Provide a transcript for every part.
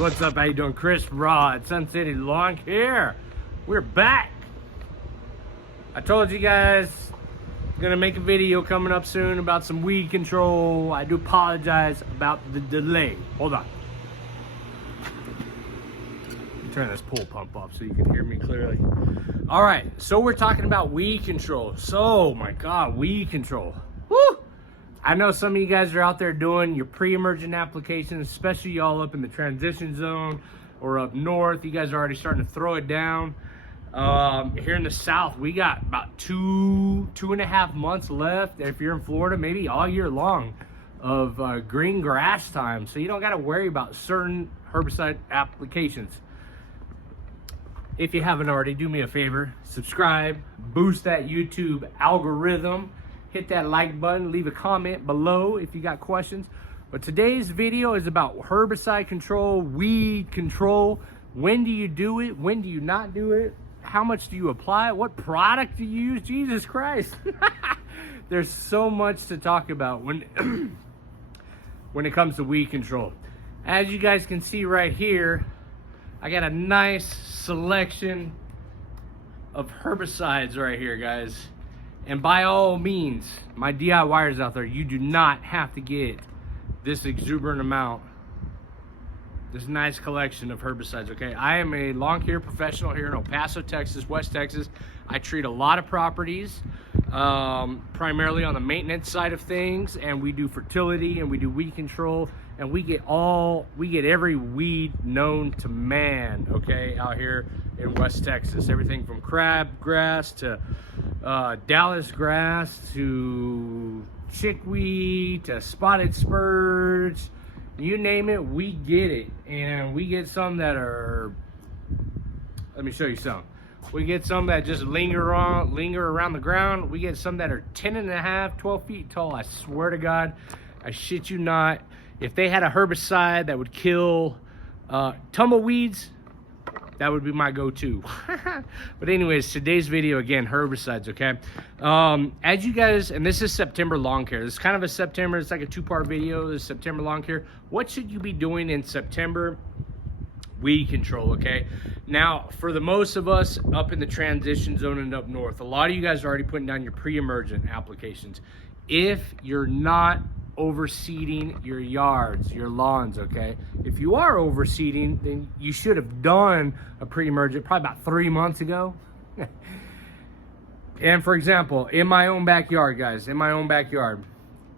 What's up? How you doing? Chris Rod, Sun City Lawn Care. We're back. I told you guys I'm gonna make a video coming up soon about some weed control. I do apologize about the delay. Hold on. Turn this pool pump off so you can hear me clearly. All right, so we're talking about weed control. So, my God, weed control. Woo! I know some of you guys are out there doing your pre-emergent applications, especially y'all up in the transition zone or up north. You guys are already starting to throw it down. Here in the South, we got about two and a half months left. If you're in Florida, maybe all year long of green grass time. So you don't got to worry about certain herbicide applications. If you haven't already, do me a favor, subscribe, boost that YouTube algorithm. Hit that like button, leave a comment below if you got questions. But today's video is about herbicide control, weed control. When do you do it? When do you not do it? How much do you apply? What product do you use? Jesus Christ. There's so much to talk about when it comes to weed control. As you guys can see right here, I got a nice selection of herbicides right here, guys. And by all means, my DIYers out there, you do not have to get this exuberant amount, this nice collection of herbicides, okay? I am a lawn care professional here in El Paso, Texas, West Texas. I treat a lot of properties, primarily on the maintenance side of things, and we do fertility and we do weed control, and we get every weed known to man, okay, out here in West Texas. Everything from crabgrass to Dallas grass to chickweed to spotted spurge, you name it, we get it. And we get some that are, let me show you some. We get some that just linger around the ground. We get some that are 10 and a half, 12 feet tall. I swear to God, I shit you not. If they had a herbicide that would kill tumbleweeds, that would be my go-to. But anyways, today's video, again, herbicides, okay? As you guys, and this is September lawn care. This is kind of a September, it's like a two-part video. This is September lawn care. What should you be doing in September? Weed control, okay? Now, for the most of us up in the transition zone and up north, a lot of you guys are already putting down your pre-emergent applications. If you're not overseeding your yards, your lawns, okay? If you are overseeding, then you should have done a pre-emergent probably about 3 months ago. And for example, in my own backyard, guys, in my own backyard,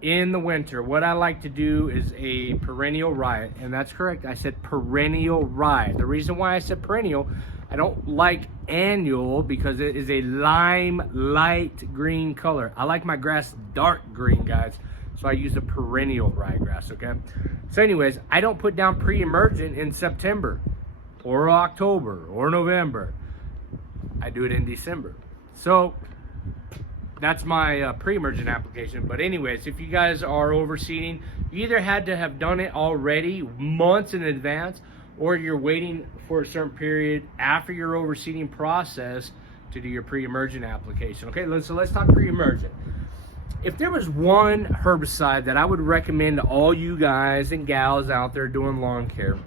in the winter, what I like to do is a perennial rye, and that's correct, I said perennial rye. The reason why I said perennial, I don't like annual because it is a lime light green color. I like my grass dark green, guys. So I use a perennial ryegrass, okay? So anyways, I don't put down pre-emergent in September or October or November. I do it in December. So that's my pre-emergent application. But anyways, if you guys are overseeding, you either had to have done it already months in advance, or you're waiting for a certain period after your overseeding process to do your pre-emergent application. Okay, so let's talk pre-emergent. If there was one herbicide that I would recommend to all you guys and gals out there doing lawn care,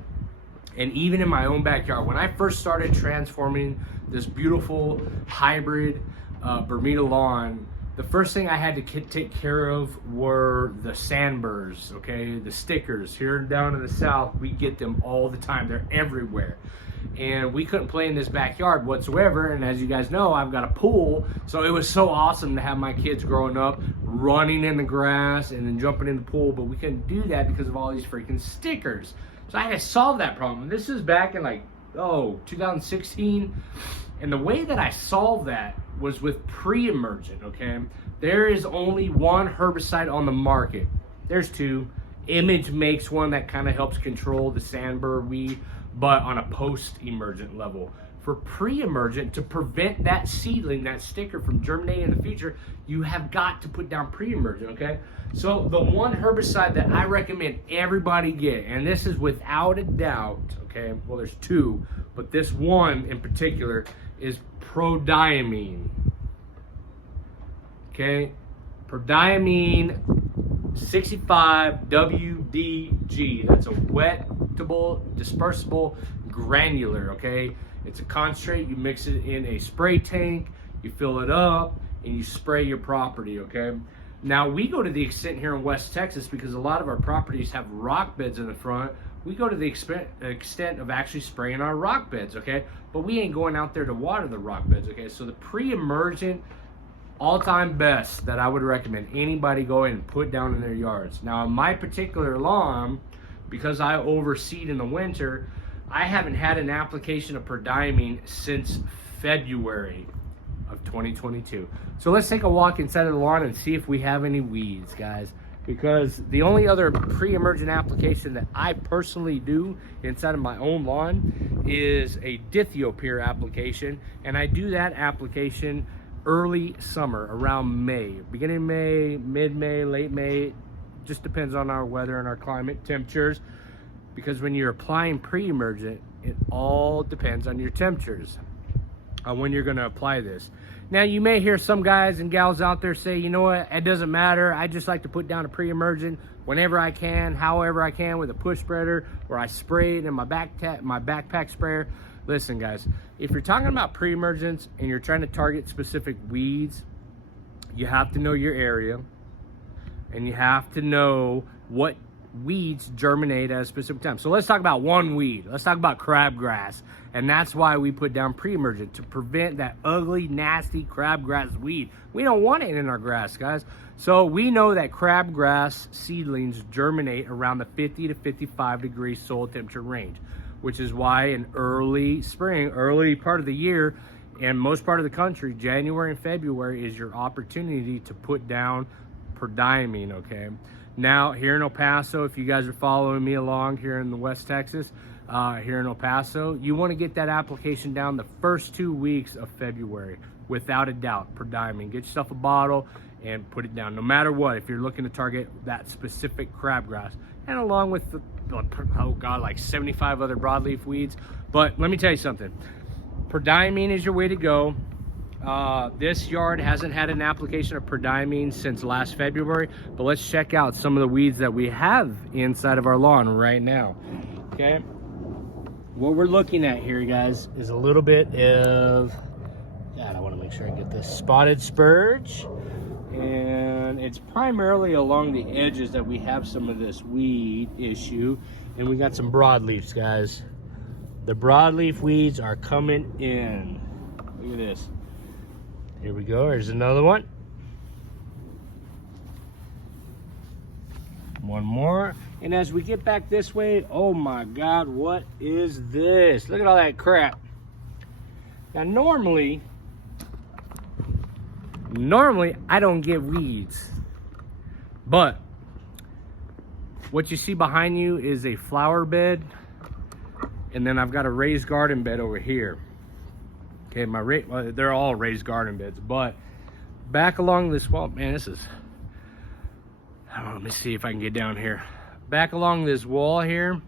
and even in my own backyard, when I first started transforming this beautiful hybrid Bermuda lawn, the first thing I had to take care of were the sandburrs, okay? The stickers. Here down in the South, we get them all the time. They're everywhere. And we couldn't play in this backyard whatsoever, and as you guys know, I've got a pool, so it was so awesome to have my kids growing up running in the grass and then jumping in the pool, but we couldn't do that because of all these freaking stickers. So I had to solve that problem. This is back in 2016, and the way that I solved that was with pre-emergent, okay? There is only one herbicide on the market. There's two. Image makes one that kind of helps control the sandbur weed, but on a post-emergent level. For pre-emergent, to prevent that seedling, that sticker from germinating in the future, you have got to put down pre-emergent, okay? So the one herbicide that I recommend everybody get, and this is without a doubt, okay, well there's two, but this one in particular is prodiamine, okay? Prodiamine 65 WDG, that's a wet dispersible granular, okay? It's a concentrate, you mix it in a spray tank, you fill it up, and you spray your property, okay? Now, we go to the extent here in West Texas, because a lot of our properties have rock beds in the front, we go to the extent of actually spraying our rock beds, okay? But we ain't going out there to water the rock beds, okay? So the pre-emergent, all-time best that I would recommend anybody go in and put down in their yards. Now, on my particular lawn, because I overseed in the winter, I haven't had an application of prodiamine since February of 2022. So let's take a walk inside of the lawn and see if we have any weeds, guys. Because the only other pre-emergent application that I personally do inside of my own lawn is a dithiopyr application, and I do that application early summer, around May, beginning of May, mid-May, late May. Just depends on our weather and our climate temperatures, because when you're applying pre-emergent, it all depends on your temperatures on when you're going to apply this. Now, you may hear some guys and gals out there say, you know what, it doesn't matter, I just like to put down a pre-emergent whenever I can, however I can, with a push spreader, or I spray it in my backpack sprayer. Listen, guys, if you're talking about pre-emergents and you're trying to target specific weeds, you have to know your area, and you have to know what weeds germinate at a specific time. So let's talk about one weed. Let's talk about crabgrass. And that's why we put down pre-emergent, to prevent that ugly, nasty crabgrass weed. We don't want it in our grass, guys. So we know that crabgrass seedlings germinate around the 50 to 55 degree soil temperature range, which is why in early spring, early part of the year, and most part of the country, January and February is your opportunity to put down prodiamine, okay? Now, here in El Paso, if you guys are following me along here in the West Texas, here in El Paso, you want to get that application down the first 2 weeks of February, without a doubt, prodiamine. Get yourself a bottle and put it down, no matter what, if you're looking to target that specific crabgrass, and along with the, oh God, like 75 other broadleaf weeds. But let me tell you something, prodiamine is your way to go. This yard hasn't had an application of prodiamine since last February, but let's check out some of the weeds that we have inside of our lawn right now, okay? What we're looking at here, guys, is a little bit of, God, I want to make sure I get this, spotted spurge, and it's primarily along the edges that we have some of this weed issue, and we got some broadleafs, guys. The broadleaf weeds are coming in. Look at this. Here we go, here's another one. One more. And as we get back this way, oh my God, what is this? Look at all that crap. Now normally I don't get weeds, but what you see behind you is a flower bed, and then I've got a raised garden bed over here. Okay, they're all raised garden beds, but back along this wall, man, this is, I don't know, let me see if I can get down here. Back along this wall here,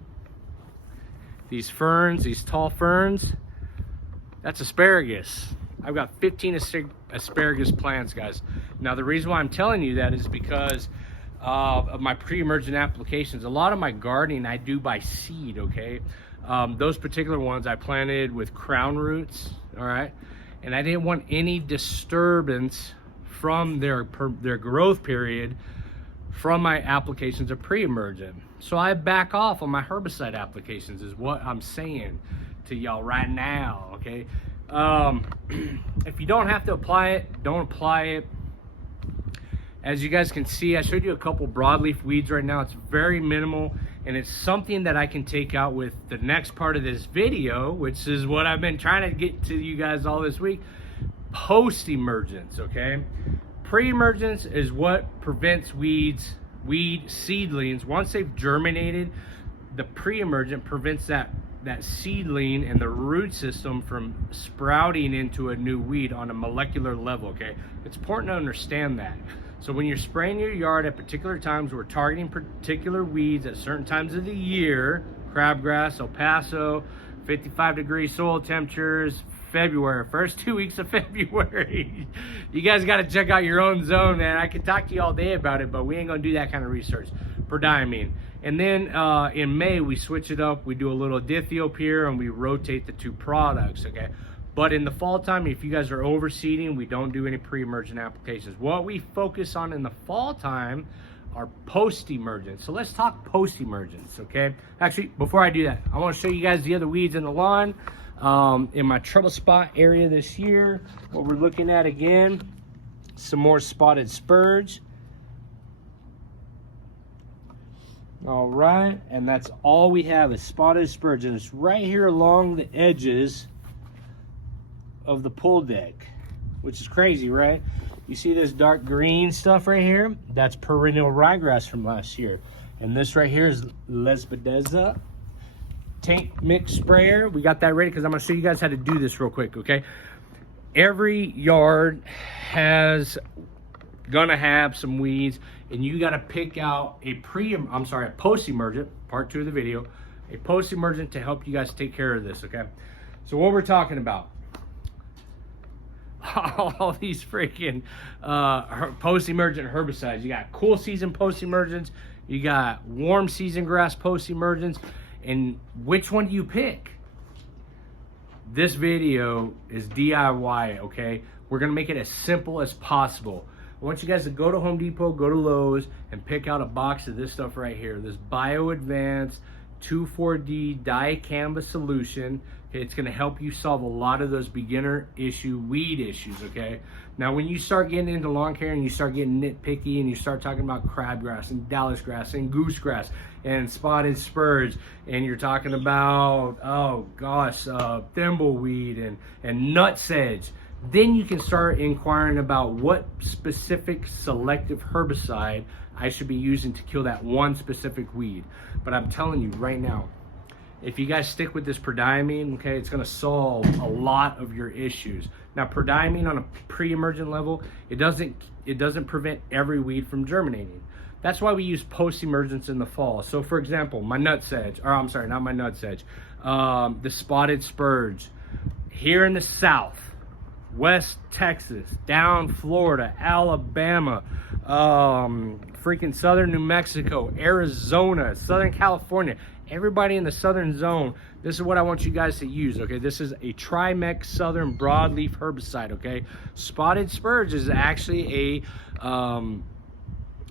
these ferns, these tall ferns, that's asparagus. I've got 15 asparagus plants, guys. Now, the reason why I'm telling you that is because of my pre-emergent applications. A lot of my gardening I do by seed, okay? Those particular ones I planted with crown roots, all right? And I didn't want any disturbance from their growth period from my applications of pre-emergent. So I back off on my herbicide applications, is what I'm saying to y'all right now, okay? If you don't have to apply it, don't apply it. As you guys can see, I showed you a couple broadleaf weeds right now. It's very minimal, and it's something that I can take out with the next part of this video, which is what I've been trying to get to you guys all this week. Post-emergence, okay? Pre-emergence is what prevents weed seedlings. Once they've germinated, the pre-emergent prevents that seedling and the root system from sprouting into a new weed on a molecular level, okay? It's important to understand that. So when you're spraying your yard at particular times, we're targeting particular weeds at certain times of the year, crabgrass, El Paso, 55-degree soil temperatures, February, first 2 weeks of February. You guys got to check out your own zone, man. I could talk to you all day about it, but we ain't gonna do that kind of research. Prodiamine. And then in May, we switch it up. We do a little dithiop here, and we rotate the two products, okay? But in the fall time, if you guys are overseeding, we don't do any pre-emergent applications. What we focus on in the fall time are post-emergent. So let's talk post-emergence, okay? Actually, before I do that, I want to show you guys the other weeds in the lawn. In my trouble spot area this year, what we're looking at again, some more spotted spurge. All right, and that's all we have is spotted spurge, and it's right here along the edges of the pull deck, which is crazy, right? You see this dark green stuff right here? That's perennial ryegrass from last year. And this right here is Lesbedeza tank mix sprayer. We got that ready because I'm going to show you guys how to do this real quick, okay? Every yard has gonna have some weeds, and you got to pick out a post-emergent, part 2 of the video, a post-emergent to help you guys take care of this, okay? So what we're talking about, all these freaking post-emergent herbicides. You got cool season post-emergents, you got warm season grass post-emergents, and which one do you pick? This video is DIY, okay? We're gonna make it as simple as possible. I want you guys to go to Home Depot, go to Lowe's, and pick out a box of this stuff right here. This Bio Advanced 2,4-D dicamba solution. Okay, it's gonna help you solve a lot of those beginner issue weed issues, okay? Now, when you start getting into lawn care and you start getting nitpicky and you start talking about crabgrass and Dallas grass and goosegrass and spotted spurge, and you're talking about, oh gosh, thimbleweed and nutsedge, then you can start inquiring about what specific selective herbicide I should be using to kill that one specific weed. But I'm telling you right now, if you guys stick with this prodiamine, okay, it's gonna solve a lot of your issues. Now, prodiamine on a pre-emergent level, it doesn't prevent every weed from germinating. That's why we use post-emergence in the fall. So for example, my nutsedge, or I'm sorry, not my nutsedge, the spotted spurge, here in the South, West Texas, down Florida, Alabama, freaking Southern New Mexico, Arizona, Southern California, everybody in the Southern zone, this is what I want you guys to use, okay? This is a Trimec Southern broadleaf herbicide, okay? Spotted spurge is actually a,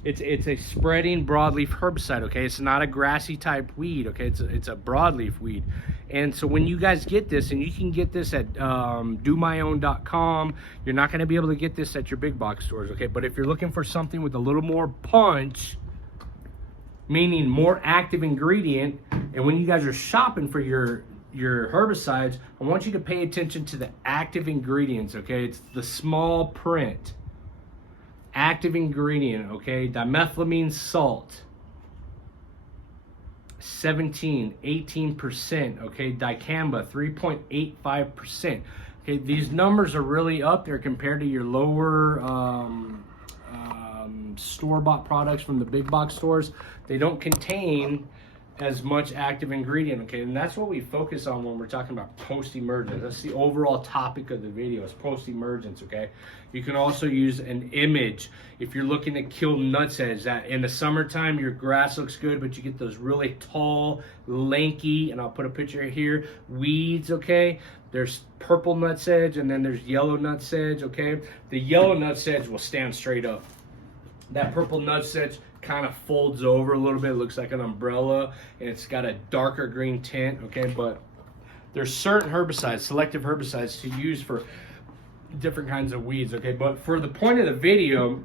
it's a spreading broadleaf herbicide, okay? It's not a grassy type weed, okay? It's a broadleaf weed. And so when you guys get this, and you can get this at domyown.com, you're not gonna be able to get this at your big box stores, okay? But if you're looking for something with a little more punch, meaning more active ingredient, and when you guys are shopping for your herbicides, I want you to pay attention to the active ingredients, okay? It's the small print. Active ingredient, okay? Dimethylamine salt, 18%, okay? Dicamba, 3.85%. Okay, these numbers are really up there compared to your lower store-bought products from the big box stores. They don't contain as much active ingredient, okay? And that's what we focus on when we're talking about post-emergence. That's the overall topic of the video, is post-emergence, okay? You can also use an image if you're looking to kill nutsedge. That in the summertime, your grass looks good, but you get those really tall, lanky, and I'll put a picture here, weeds, okay? There's purple nutsedge, and then there's yellow nutsedge, okay? The yellow nutsedge will stand straight up. That purple nutsedge kind of folds over a little bit, looks like an umbrella, and it's got a darker green tint, okay? But there's certain herbicides, selective herbicides, to use for different kinds of weeds, okay? But for the point of the video,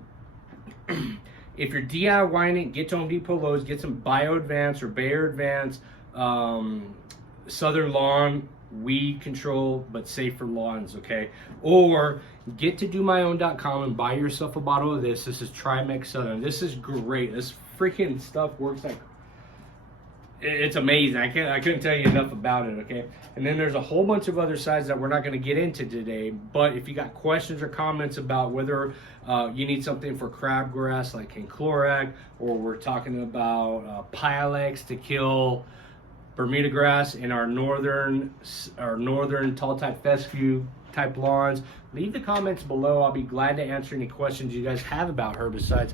if you're DIYing it, get to Home Depot, Lowe's, get some Bio Advanced or Bayer Advanced Southern Lawn weed control, but safe for lawns, okay? Or get to domyown.com and buy yourself a bottle of this. This is Trimec Southern. This is great. This freaking stuff works like, it's amazing. I couldn't tell you enough about it, okay? And then there's a whole bunch of other sides that we're not going to get into today, but if you got questions or comments about whether you need something for crabgrass like Quinclorac, or we're talking about Pilex to kill Bermuda grass in our northern tall type fescue type lawns. Leave the comments below. I'll be glad to answer any questions you guys have about herbicides.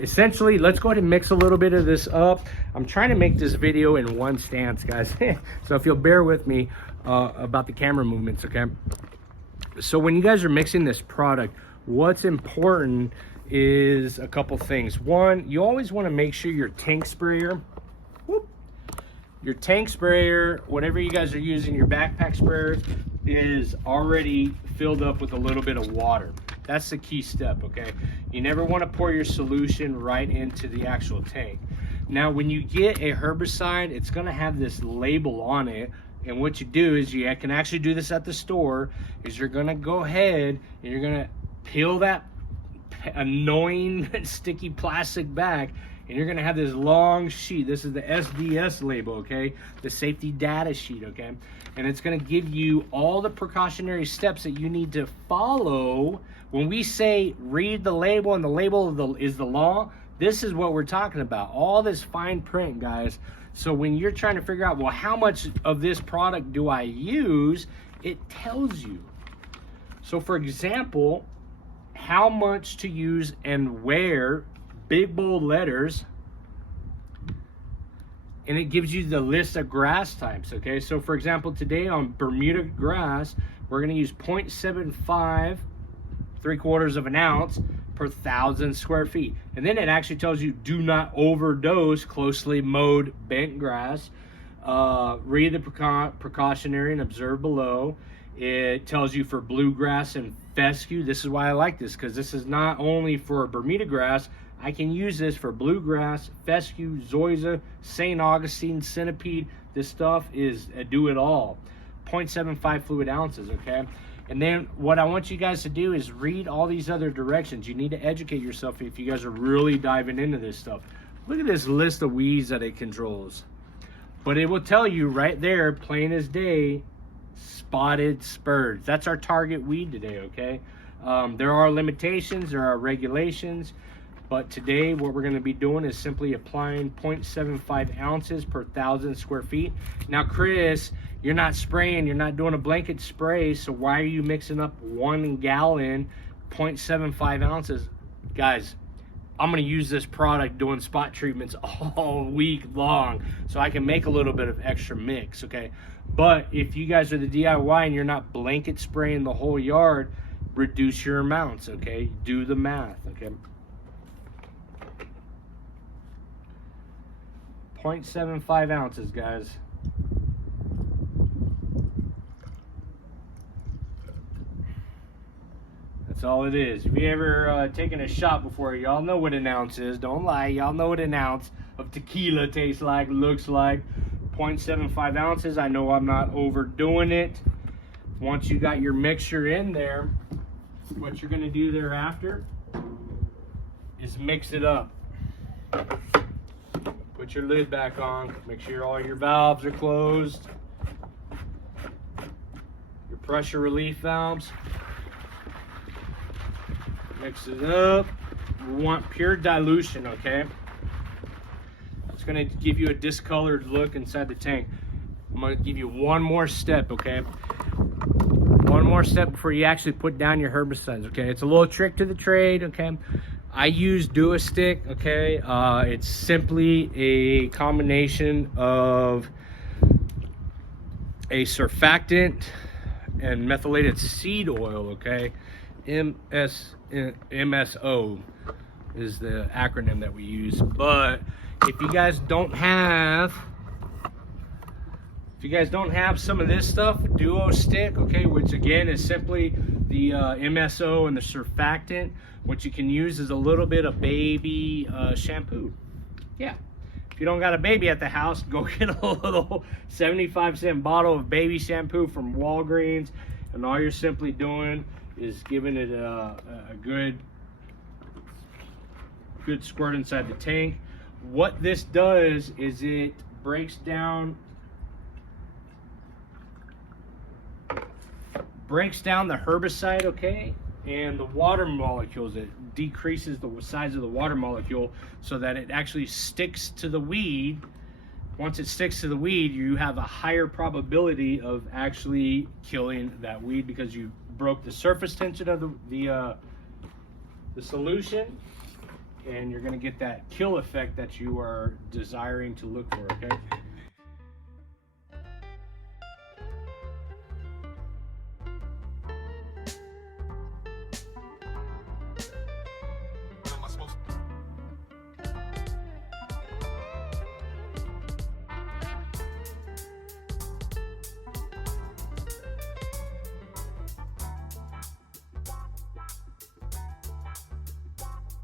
Essentially, let's go ahead and mix a little bit of this up. I'm trying to make this video in one stance, guys. So if you'll bear with me about the camera movements, okay? So when you guys are mixing this product, what's important is a couple things. One, you always want to make sure your tank sprayer, whatever you guys are using, your backpack sprayer, is already filled up with a little bit of water. That's the key step, okay? You never want to pour your solution right into the actual tank. Now, when you get a herbicide, it's going to have this label on it. And what you do is, you can actually do this at the store, is you're going to go ahead and you're going to peel that annoying sticky plastic back, and you're going to have this long sheet. This is the SDS label, okay? The safety data sheet, okay? And it's going to give you all the precautionary steps that you need to follow. When we say read the label and the label is the law, this is what we're talking about. All this fine print, guys. So when you're trying to figure out, well, how much of this product do I use? It tells you. So for example, how much to use and where, big bold letters, and it gives you the list of grass types, okay? So for example, today on Bermuda grass, we're gonna use 0.75, 3/4 of an ounce per 1,000 square feet. And then it actually tells you, do not overdose closely mowed bent grass. Read the precautionary and observe below. It tells you for bluegrass and fescue. This is why I like this, because this is not only for Bermuda grass. I can use this for bluegrass, fescue, zoysia, St. Augustine, centipede. This stuff is a do-it-all. 0.75 fluid ounces, okay? And then what I want you guys to do is read all these other directions. You need to educate yourself if you guys are really diving into this stuff. Look at this list of weeds that it controls. But it will tell you right there, plain as day, spotted spurge. That's our target weed today, okay? There are limitations, there are regulations, but today what we're going to be doing is simply applying 0.75 ounces per 1,000 square feet. Now, Chris, you're not spraying, you're not doing a blanket spray, so why are you mixing up 1 gallon, 0.75 ounces? Guys, I'm going to use this product doing spot treatments all week long, so I can make a little bit of extra mix, okay? But if you guys are the DIY and you're not blanket spraying the whole yard, reduce your amounts, okay? Do the math, okay? 0.75 ounces, guys. That's all it is. If you ever taken a shot before, y'all know what an ounce is. Don't lie, y'all know what an ounce of tequila tastes like, looks like. 0.75 ounces. I know I'm not overdoing it. Once you got your mixture in there, what you're gonna do thereafter is mix it up. Put your lid back on. Make sure all your valves are closed. Your pressure relief valves. Mix it up. We want pure dilution, okay? It's gonna give you a discolored look inside the tank. I'm gonna give you one more step, okay? One more step before you actually put down your herbicides, okay? It's a little trick to the trade, okay? I use Do-A-Stick, okay? It's simply a combination of a surfactant and methylated seed oil, okay? MSO is the acronym that we use. But if you guys don't have some of this stuff, Do-A-Stick, okay, which again is simply the MSO and the surfactant, what you can use is a little bit of baby shampoo. Yeah, if you don't got a baby at the house, go get a little 75-cent bottle of baby shampoo from Walgreens, and all you're simply doing is giving it a good squirt inside the tank. What this does is it breaks down the herbicide, okay, and the water molecules. It decreases the size of the water molecule so that it actually sticks to the weed once it sticks to the weed, you have a higher probability of actually killing that weed because you broke the surface tension of the solution, and you're going to get that kill effect that you are desiring to look for, okay?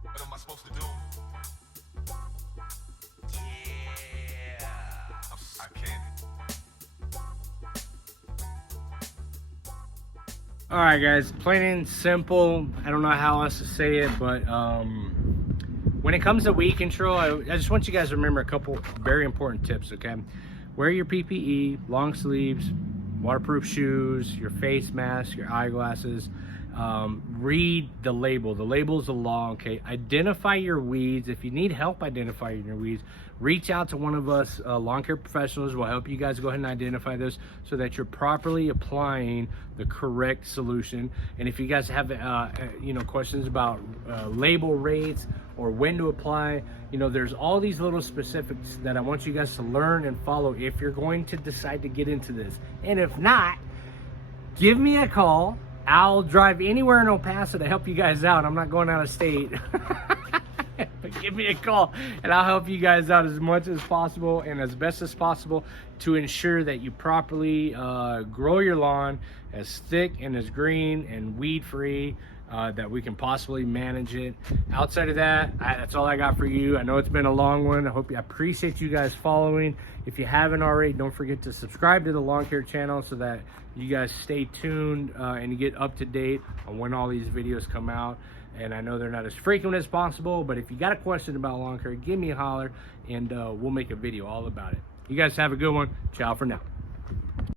What am I supposed to do? Yeah, I can't. All right, guys, plain and simple. I don't know how else to say it, but when it comes to weed control, I just want you guys to remember a couple very important tips, okay? Wear your PPE, long sleeves, waterproof shoes, your face mask, your eyeglasses. Read the label. The label's the law, okay? Identify your weeds. If you need help identifying your weeds, reach out to one of us lawn care professionals. We'll help you guys go ahead and identify this so that you're properly applying the correct solution. And if you guys have questions about label rates or when to apply, there's all these little specifics that I want you guys to learn and follow if you're going to decide to get into this. And if not, give me a call. I'll drive anywhere in El Paso to help you guys out. I'm not going out of state. But give me a call and I'll help you guys out as much as possible and as best as possible to ensure that you properly grow your lawn as thick and as green and weed free that we can possibly manage it. Outside of that, that's all I got for you. I know it's been a long one. I appreciate you guys following. If you haven't already, don't forget to subscribe to the Lawn Care channel so that you guys stay tuned and you get up to date on when all these videos come out. And I know they're not as frequent as possible, but if you got a question about lawn care, give me a holler and we'll make a video all about it. You guys have a good one. Ciao for now.